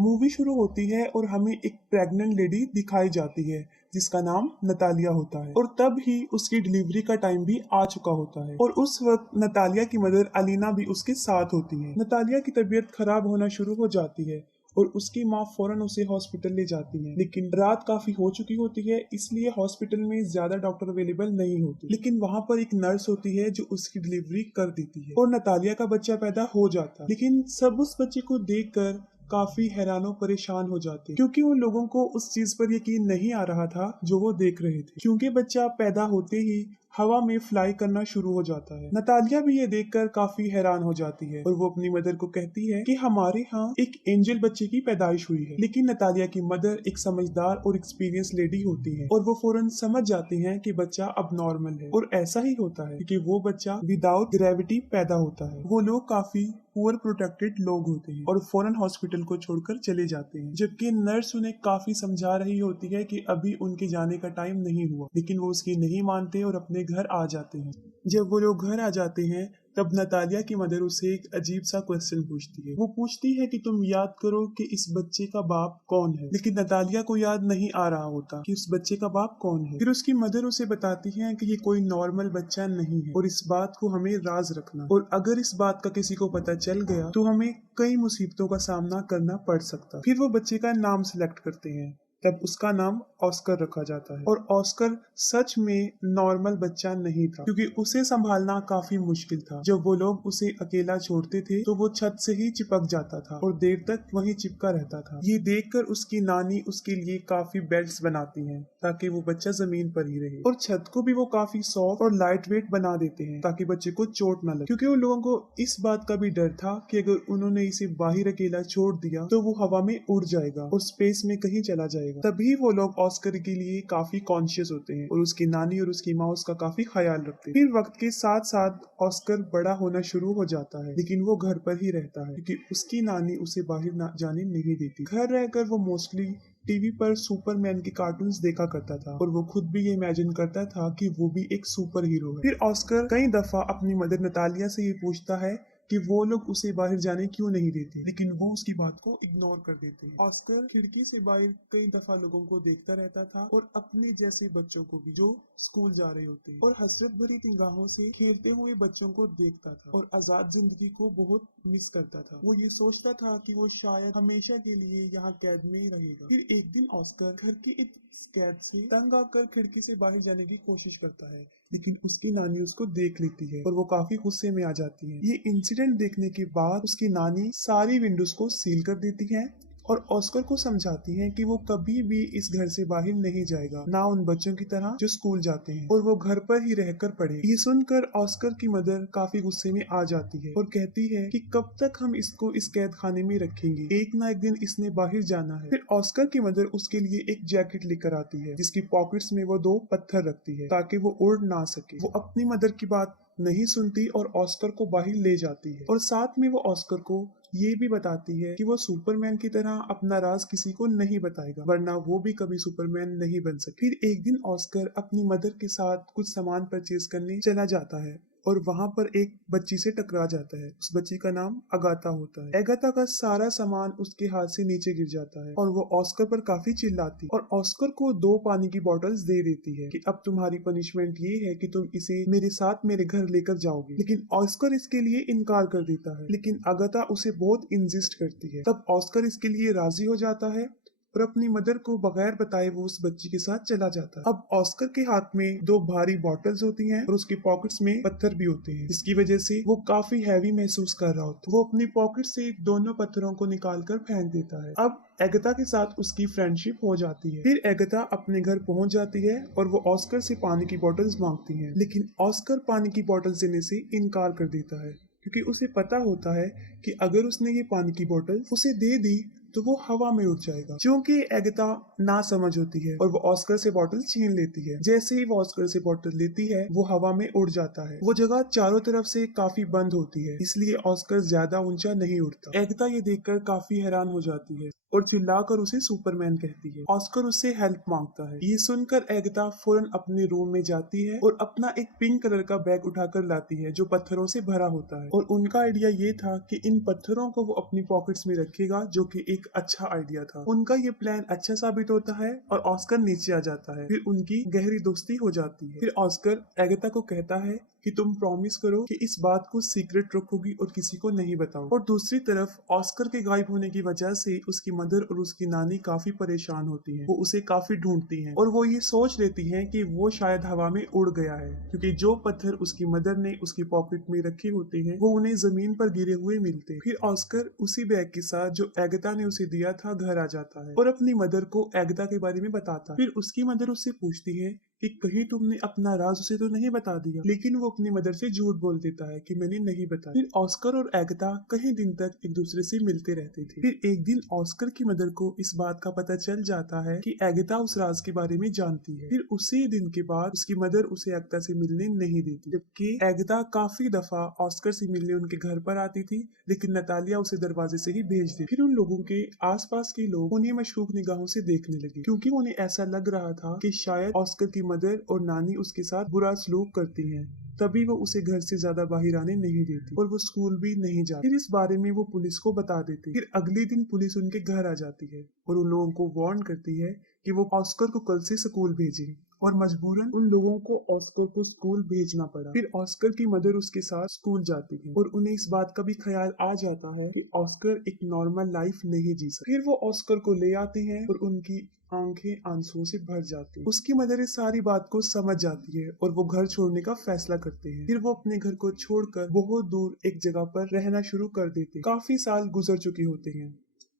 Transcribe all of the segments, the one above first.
Movie शुरू होती है और हमें एक प्रेग्नेंट लेडी दिखाई जाती है जिसका नाम नतालिया होता है और तब ही उसकी डिलीवरी का टाइम भी आ चुका होता है और उस वक्त नतालिया की मदर अलीना भी उसके साथ होती है। नतालिया की तबीयत खराब होना शुरू हो जाती है और उसकी माँ फौरन उसे हॉस्पिटल ले जाती है, लेकिन रात काफी हो चुकी होती है इसलिए हॉस्पिटल में ज्यादा डॉक्टर अवेलेबल नहीं होते। लेकिन वहाँ पर एक नर्स होती है जो उसकी डिलीवरी कर देती है और नतालिया का बच्चा पैदा हो जाता है। लेकिन सब उस बच्चे को देखकर काफी हैरानो परेशान हो जाते क्योंकि उन लोगों को उस चीज पर यकीन नहीं आ रहा था जो वो देख रहे थे, क्योंकि बच्चा पैदा होते ही हवा में फ्लाई करना शुरू हो जाता है। नतालिया भी ये देखकर काफी हैरान हो जाती है और वो अपनी मदर को कहती है कि हमारे यहाँ एक एंजल बच्चे की पैदाइश हुई है। लेकिन नतालिया की मदर एक समझदार और एक्सपीरियंस लेडी होती है और वो फौरन समझ जाती हैं कि बच्चा अब नॉर्मल है और ऐसा ही होता है क्योंकि वो बच्चा विदाउट ग्रेविटी पैदा होता है। वो लोग काफी पुअर प्रोटेक्टेड लोग होते हैं और फौरन हॉस्पिटल को छोड़कर चले जाते हैं, जबकि नर्स उन्हें काफी समझा रही होती है कि अभी उनके जाने का टाइम नहीं हुआ, लेकिन वो उसकी नहीं मानते और अपने घर आ जाते हैं। जब वो लोग घर आ जाते हैं तब नतालिया की मदर उसे एक अजीब सा क्वेश्चन पूछती है। वो पूछती है कि तुम याद करो कि इस बच्चे का बाप कौन है, लेकिन नतालिया को याद नहीं आ रहा होता कि उस बच्चे का बाप कौन है। फिर उसकी मदर उसे बताती है कि ये कोई नॉर्मल बच्चा नहीं है और इस बात को हमें राज रखना, और अगर इस बात का किसी को पता चल गया तो हमें कई मुसीबतों का सामना करना पड़ सकता। फिर वो बच्चे का नाम सिलेक्ट करते हैं, तब उसका नाम ऑस्कर रखा जाता है और ऑस्कर सच में नॉर्मल बच्चा नहीं था क्योंकि उसे संभालना काफी मुश्किल था। जब वो लोग उसे अकेला छोड़ते थे तो वो छत से ही चिपक जाता था और देर तक वहीं चिपका रहता था। ये देखकर उसकी नानी उसके लिए काफी बेल्ट्स बनाती हैं ताकि वो बच्चा जमीन पर ही रहे, और छत को भी वो काफी सॉफ्ट और लाइट वेट बना देते हैं ताकि बच्चे को चोट न लगे, क्योंकि उन लोगों को इस बात का भी डर था कि अगर उन्होंने इसे बाहर अकेला छोड़ दिया तो वो हवा में उड़ जाएगा और स्पेस में कहीं चला जाएगा। तभी वो लोग ऑस्कर के लिए काफी कॉन्शियस होते हैं और उसकी नानी और उसकी माँ उसका काफी ख्याल रखते हैं। फिर वक्त के साथ साथ ऑस्कर बड़ा होना शुरू हो जाता है, लेकिन वो घर पर ही रहता है क्योंकि उसकी नानी उसे बाहर जाने नहीं देती। घर रहकर वो मोस्टली टीवी पर सुपरमैन के कार्टून्स देखा करता था और वो खुद भी ये इमेजिन करता था कि वो भी एक सुपर हीरो है। फिर ऑस्कर कई दफा अपनी मदर नतालिया से ये पूछता है कि वो लोग उसे बाहर जाने क्यों नहीं देते, लेकिन वो उसकी बात को इग्नोर कर देते हैं। ऑस्कर खिड़की से बाहर कई दफा लोगों को देखता रहता था और अपने जैसे बच्चों को भी जो स्कूल जा रहे होते हैं और हसरत भरी निगाहों से खेलते हुए बच्चों को देखता था और आजाद जिंदगी को बहुत मिस करता था। वो ये सोचता था कि वो शायद हमेशा के लिए यहाँ कैद में ही रहेगा। फिर एक दिन ऑस्कर घर की इस कैद से तंग आकर खिड़की से बाहर जाने की कोशिश करता है, लेकिन उसकी नानी उसको देख लेती है और वो काफी गुस्से में आ जाती है। ये इंसिडेंट देखने के बाद उसकी नानी सारी विंडोज को सील कर देती है और ऑस्कर को समझाती हैं कि वो कभी भी इस घर से बाहर नहीं जाएगा, ना उन बच्चों की तरह जो स्कूल जाते हैं, और वो घर पर ही रहकर पढ़े। ये सुनकर ऑस्कर की मदर काफी गुस्से में आ जाती है और कहती है कि कब तक हम इसको इस कैद खाने में रखेंगे, एक ना एक दिन इसने बाहर जाना है। फिर ऑस्कर की मदर उसके लिए एक जैकेट लेकर आती है जिसकी पॉकेट्स में वो 2 पत्थर रखती है ताकि वो उड़ ना सके। वो अपनी मदर की बात नहीं सुनती और ऑस्कर को बाहर ले जाती है और साथ में वो ऑस्कर को ये भी बताती है कि वो सुपरमैन की तरह अपना राज किसी को नहीं बताएगा, वरना वो भी कभी सुपरमैन नहीं बन सके। फिर एक दिन ऑस्कर अपनी मदर के साथ कुछ सामान परचेज करने चला जाता है और वहाँ पर एक बच्ची से टकरा जाता है। उस बच्ची का नाम अगाथा होता है। अगाथा का सारा सामान उसके हाथ से नीचे गिर जाता है और वो ऑस्कर पर काफी चिल्लाती और ऑस्कर को 2 पानी की बोतल्स दे देती है कि अब तुम्हारी पनिशमेंट ये है कि तुम इसे मेरे साथ मेरे घर लेकर जाओगे। लेकिन ऑस्कर इसके लिए इनकार कर देता है, लेकिन अगाथा उसे बहुत इंसिस्ट करती है। तब ऑस्कर इसके लिए राजी हो जाता है और अपनी मदर को बगैर बताए वो उस बच्ची के साथ चला जाता है। अब ऑस्कर के हाथ में 2 भारी बॉटल्स होती हैं और उसके पॉकेट्स में पत्थर भी होते हैं, जिसकी वजह से वो काफी हैवी महसूस कर रहा होता है। वो अपनी पॉकेट से दोनों पत्थरों को निकाल कर फेंक देता है। अब एगाथा के साथ उसकी फ्रेंडशिप हो जाती है। फिर एगाथा अपने घर पहुंच जाती है और वो ऑस्कर से पानी की बॉटल्स मांगती है, लेकिन ऑस्कर पानी की बॉटल्स देने से इनकार कर देता है क्योंकि उसे पता होता है कि अगर उसने ये पानी की बोतल उसे दे दी तो वो हवा में उड़ जाएगा। क्योंकि एगाथा ना समझ होती है और वो ऑस्कर से बोतल छीन लेती है। जैसे ही वो ऑस्कर से बोतल लेती है वो हवा में उड़ जाता है। वो जगह चारों तरफ से काफी बंद होती है, इसलिए ऑस्कर ज्यादा ऊंचा नहीं उड़ता। एगाथा ये देखकर काफी हैरान हो जाती है और चिल्लाकर उसे सुपरमैन कहती है। ऑस्कर उससे हेल्प मांगता है। ये सुनकर एगाथा फौरन अपने रूम में जाती है और अपना एक पिंक कलर का बैग उठाकर लाती है जो पत्थरों से भरा होता है, और उनका आइडिया ये था कि इन पत्थरों को वो अपनी पॉकेट्स में रखेगा जो कि एक एक अच्छा आइडिया था। उनका ये प्लान अच्छा साबित होता है और ऑस्कर नीचे आ जाता है। फिर उनकी गहरी दोस्ती हो जाती है। फिर ऑस्कर एगाथा को कहता है कि तुम प्रॉमिस करो कि इस बात को सीक्रेट रखोगी और किसी को नहीं बताओ। और दूसरी तरफ ऑस्कर के गायब होने की वजह से उसकी मदर और उसकी नानी काफी परेशान होती हैं। वो उसे काफी ढूंढती हैं और वो ये सोच लेती हैं कि वो शायद हवा में उड़ गया है, क्योंकि जो पत्थर उसकी मदर ने उसकी पॉकेट में रखे होते हैं वो उन्हें जमीन पर गिरे हुए मिलते हैं। फिर ऑस्कर उसी बैग के साथ जो एगाथा ने उसे दिया था घर आ जाता है और अपनी मदर को एगाथा के बारे में बताता है। फिर उसकी मदर उससे पूछती है कि कहीं तुमने अपना राज उसे तो नहीं बता दिया, लेकिन वो अपनी मदर से झूठ बोल देता है कि मैंने नहीं बताया। फिर ऑस्कर और एगाथा कई दिन तक एक दूसरे से मिलते रहते थे। फिर एक दिन ऑस्कर की मदर को इस बात का पता चल जाता है कि एगाथा उस राज के बारे में जानती है। फिर उसी दिन के बाद उसकी मदर उसे एगाथा से मिलने नहीं देती, जबकि एगाथा काफी दफा ऑस्कर से मिलने उनके घर पर आती थी, लेकिन नतालिया उसे दरवाजे से ही भेज दी। फिर उन लोगों के आसपास के लोग उन्हें मशकूक निगाहों से देखने लगे, क्योंकि उन्हें ऐसा लग रहा था कि शायद ऑस्कर की मदर और नानी उसके साथ बुरा सलूक करती हैं, तभी वो उसे घर से ज्यादा बाहर आने नहीं देती और वो स्कूल भी नहीं जाती। फिर इस बारे में वो पुलिस को बता देती। फिर अगले दिन पुलिस उनके घर आ जाती है और उन लोगों को वार्न करती है कि वो ऑस्कर को कल से स्कूल भेजें, और मजबूरन उन लोगों को ऑस्कर को स्कूल भेजना पड़ा। फिर ऑस्कर की मदर उसके साथ स्कूल जाती है और उन्हें इस बात का भी ख्याल आ जाता है कि ऑस्कर एक नॉर्मल लाइफ नहीं जी सकता। फिर वो ऑस्कर को ले आते हैं और उनकी आंखें आंसुओं से भर जाती हैं। उसकी मदर इस सारी बात को समझ जाती है और वो घर छोड़ने का फैसला करते हैं। फिर वो अपने घर को छोड़कर बहुत दूर एक जगह पर रहना शुरू कर देते हैं। काफी साल गुजर चुके होते हैं।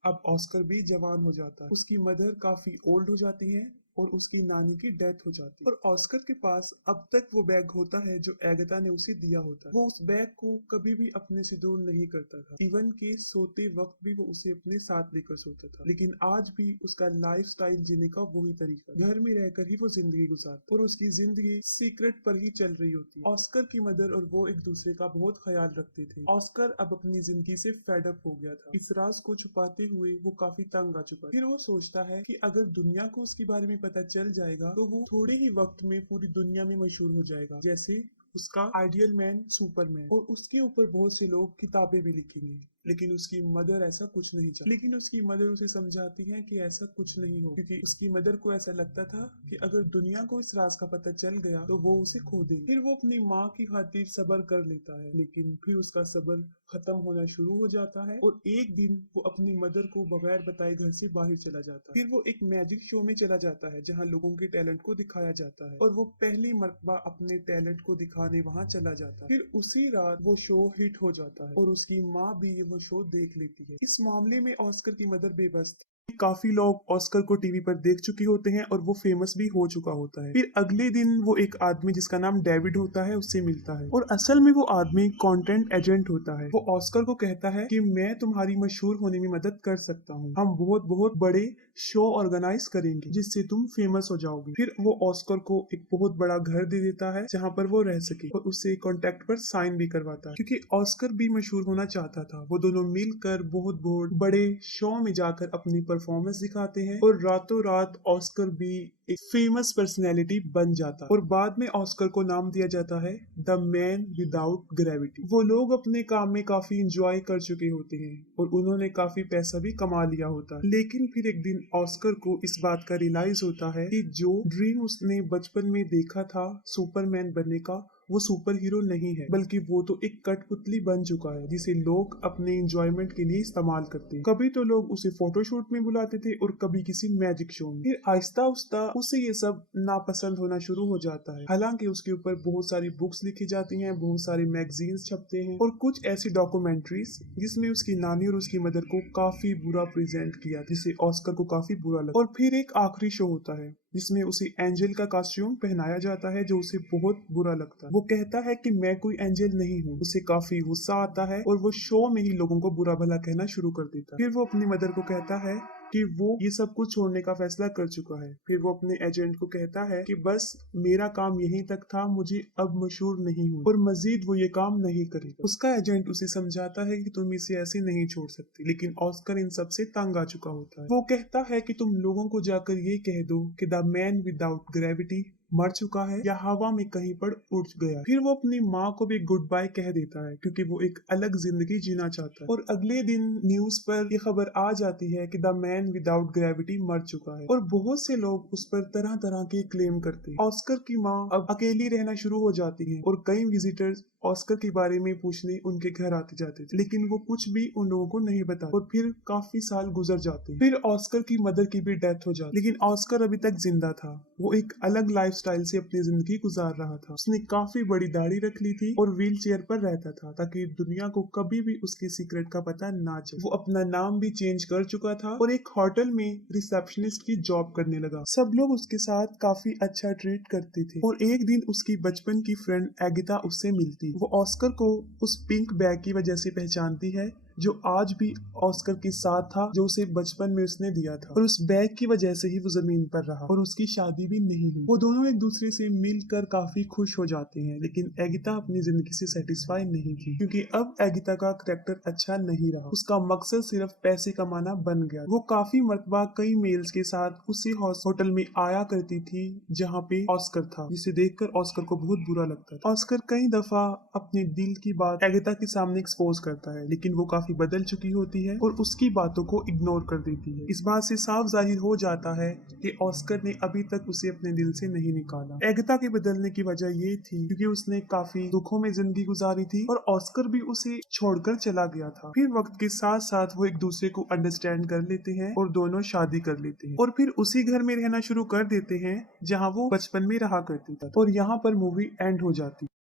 अब ऑस्कर भी जवान हो जाता है, उसकी मदर काफी ओल्ड हो जाती है और उसकी नानी की डेथ हो जाती है। और ऑस्कर के पास अब तक वो बैग होता है जो एगाथा ने उसे दिया होता है। वो उस बैग को कभी भी अपने से दूर नहीं करता था, इवन के सोते वक्त भी वो उसे अपने साथ लेकर सोता था। लेकिन आज भी उसका लाइफ स्टाइल जीने का वही तरीका, घर में रहकर ही वो जिंदगी गुजारता और उसकी जिंदगी सीक्रेट पर ही चल रही होती है। ऑस्कर की मदर और वो एक दूसरे का बहुत ख्याल रखते थे। ऑस्कर अब अपनी जिंदगी से फेड अप हो गया था। इस राज को छुपाते हुए वो काफी तंग आ चुका है। फिर वो सोचता है कि अगर दुनिया को उसके बारे में पता चल जाएगा तो वो थोड़े ही वक्त में पूरी दुनिया में मशहूर हो जाएगा, जैसे उसका आइडियल मैन सुपरमैन, और उसके ऊपर बहुत से लोग किताबें भी लिखेंगे। लेकिन उसकी मदर ऐसा कुछ नहीं चाहती। लेकिन उसकी मदर उसे समझाती है कि ऐसा कुछ नहीं हो, क्योंकि उसकी मदर को ऐसा लगता था कि अगर दुनिया को इस राज का पता चल गया तो वो उसे खो देगी। फिर वो अपनी माँ की खातिर सब्र कर लेता है, लेकिन फिर उसका सब्र खत्म होना शुरू हो जाता है और एक दिन वो अपनी मदर को बगैर बताए घर से बाहर चला जाता है। फिर वो एक मैजिक शो में चला जाता है जहाँ लोगों के टैलेंट को दिखाया जाता है और वो पहली मर्तबा अपने टैलेंट को दिखाने वहाँ चला जाता है। फिर उसी रात वो शो हिट हो जाता है और उसकी माँ भी वो शो देख लेती है। इस मामले में ऑस्कर की मदर बेबस थी। काफी लोग ऑस्कर को टीवी पर देख चुके होते हैं और वो फेमस भी हो चुका होता है। फिर अगले दिन वो एक आदमी जिसका नाम डेविड होता है उससे मिलता है और असल में वो आदमी कंटेंट एजेंट होता है। वो ऑस्कर को कहता है कि मैं तुम्हारी मशहूर होने में मदद कर सकता हूँ, हम बहुत बहुत बड़े शो ऑर्गेनाइज करेंगे जिससे तुम फेमस हो जाओगे। फिर वो ऑस्कर को एक बहुत बड़ा घर दे देता है जहाँ पर वो रह सके और उससे कॉन्ट्रैक्ट पर साइन भी करवाता है, क्योंकि ऑस्कर भी मशहूर होना चाहता था। वो दोनों मिलकर बहुत बहुत बड़े शो में जाकर अपनी परफॉर्मेंस दिखाते हैं और रातों रात ऑस्कर भी एक फेमस पर्सनैलिटी बन जाता और बाद में ऑस्कर को नाम दिया जाता है द मैन विदाउट ग्रेविटी। वो लोग अपने काम में काफी इंजॉय कर चुके होते हैं और उन्होंने काफी पैसा भी कमा लिया होता है। लेकिन फिर एक दिन ऑस्कर को इस बात का रियलाइज होता है कि जो ड्रीम उसने बचपन में देखा था सुपरमैन बनने का, वो सुपर हीरो नहीं है, बल्कि वो तो एक कठपुतली बन चुका है जिसे लोग अपने एंजॉयमेंट के लिए इस्तेमाल करते हैं। कभी तो लोग उसे फोटोशूट में बुलाते थे और कभी किसी मैजिक शो में। फिर आहिस्ता आहिस्ता उसे ये सब नापसंद होना शुरू हो जाता है। हालांकि उसके ऊपर बहुत सारी बुक्स लिखी जाती हैं, बहुत सारे मैगजीन्स छपते हैं और कुछ ऐसी डॉक्यूमेंट्रीज जिसमें उसकी नानी और उसकी मदर को काफी बुरा प्रेजेंट किया, जिससे ऑस्कर को काफी बुरा लगा। और फिर एक आखिरी शो होता है जिसमें उसे एंजल का कॉस्ट्यूम पहनाया जाता है, जो उसे बहुत बुरा लगता है। वो कहता है कि मैं कोई एंजल नहीं हूँ। उसे काफी गुस्सा आता है और वो शो में ही लोगों को बुरा भला कहना शुरू कर देता है। फिर वो अपनी मदर को कहता है कि वो ये सब कुछ छोड़ने का फैसला कर चुका है। फिर वो अपने एजेंट को कहता है कि बस मेरा काम यहीं तक था, मुझे अब मशहूर नहीं हूँ, और मजीद वो ये काम नहीं करेगा। उसका एजेंट उसे समझाता है कि तुम इसे ऐसे नहीं छोड़ सकते, लेकिन ऑस्कर इन सब से तंग आ चुका होता है। वो कहता है कि तुम लोगों को जाकर ये कह दो कि द मैन विदाउट ग्रेविटी मर चुका है या हवा में कहीं पर उड़ गया। फिर वो अपनी माँ को भी गुड बाय कह देता है क्योंकि वो एक अलग जिंदगी जीना चाहता है। और अगले दिन न्यूज पर ये खबर आ जाती है कि द मैन विदाउट ग्रेविटी मर चुका है और बहुत से लोग उस पर तरह तरह के क्लेम करते हैं। ऑस्कर की माँ अब अकेली रहना शुरू हो जाती है और कई विजिटर्स ऑस्कर के बारे में पूछने उनके घर आते जाते थे, लेकिन वो कुछ भी उन लोगों को नहीं बताते। और फिर काफी साल गुजर जाते हैं। फिर ऑस्कर की मदर की भी डेथ हो जाती, लेकिन ऑस्कर अभी तक जिंदा था। वो एक अलग लाइफस्टाइल से अपनी जिंदगी गुजार रहा था। उसने काफी बड़ी दाढ़ी रख ली थी और व्हील चेयर पर रहता था ताकि दुनिया को कभी भी उसके सीक्रेट का पता ना चले। वो अपना नाम भी चेंज कर चुका था और एक होटल में रिसेप्शनिस्ट की जॉब करने लगा। सब लोग उसके साथ काफी अच्छा ट्रीट करते थे और एक दिन उसकी बचपन की फ्रेंड एगिता उससे मिलती। वो ऑस्कर को उस पिंक बैग की वजह से पहचानती है जो आज भी ऑस्कर के साथ था, जो उसे बचपन में उसने दिया था। और उस बैग की वजह से ही वो जमीन पर रहा और उसकी शादी भी नहीं हुई। वो दोनों एक दूसरे से मिलकर काफी खुश हो जाते हैं, लेकिन एगिता अपनी जिंदगी से सेटिस्फाई नहीं थी क्योंकि अब एगिता का करैक्टर अच्छा नहीं रहा। उसका मकसद सिर्फ पैसे कमाना बन गया। वो काफी मरतबा कई मेल्स के साथ उसी होटल में आया करती थी जहाँ पे ऑस्कर था, जिसे देखकर ऑस्कर को बहुत बुरा लगता था। ऑस्कर कई दफा अपने दिल की बात एगिता के सामने एक्सपोज करता है, लेकिन वो काफी बदल चुकी होती है और उसकी बातों को इग्नोर कर देती है। इस बात से साफ जाहिर हो जाता है कि ऑस्कर ने अभी तक उसे अपने दिल से नहीं निकाला। एगिता के बदलने की वजह ये थी क्योंकि उसने काफी दुखों में जिंदगी गुजारी थी और ऑस्कर भी उसे छोड़कर चला गया था। फिर वक्त के साथ साथ वो एक दूसरे को अंडरस्टैंड कर लेते हैं और दोनों शादी कर लेते हैं और फिर उसी घर में रहना शुरू कर देते हैं जहाँ वो बचपन में रहा करते थे। और यहाँ पर मूवी एंड हो जाती है।